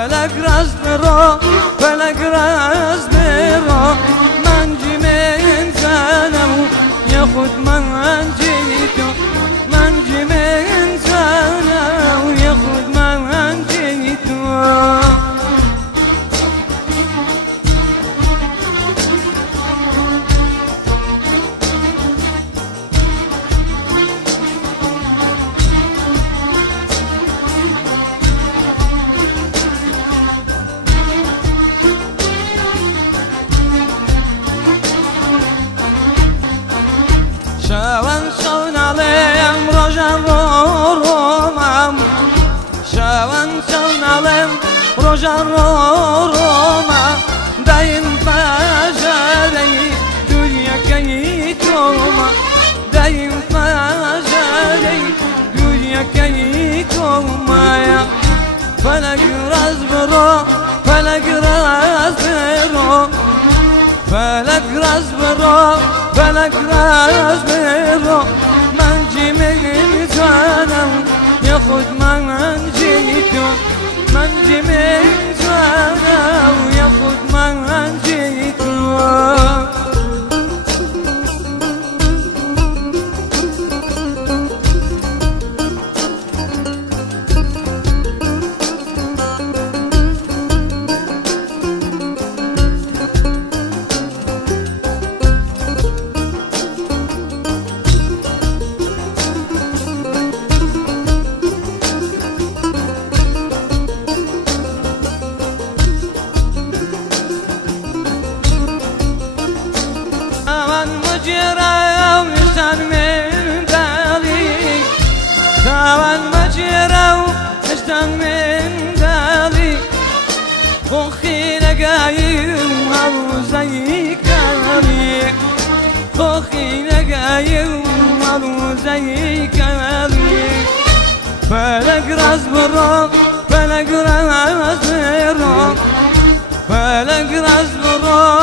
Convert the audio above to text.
فلك راس برو فلك راس برو من جي من زانو ياخد من جيتو من جي من زانو ياخد من جيتو شوان شون عليهم رجع رومام شوان شون عليهم رجع رومام دايم فاجري دنيا كيتوما دايم فاجري دنيا كيتوما يا فلك راس برو فلك راس برو فلك راس برو فلك راس برو من جي من زانو ياخد من جيتو من جي من زانو ياخد من جيتو سوان مجرى واشتاق من دالي خوخي نقايم هلو زي كلامي خوخي نقايم هلو زي كلامي فلك راس برو فلك راس برو فلك راس برو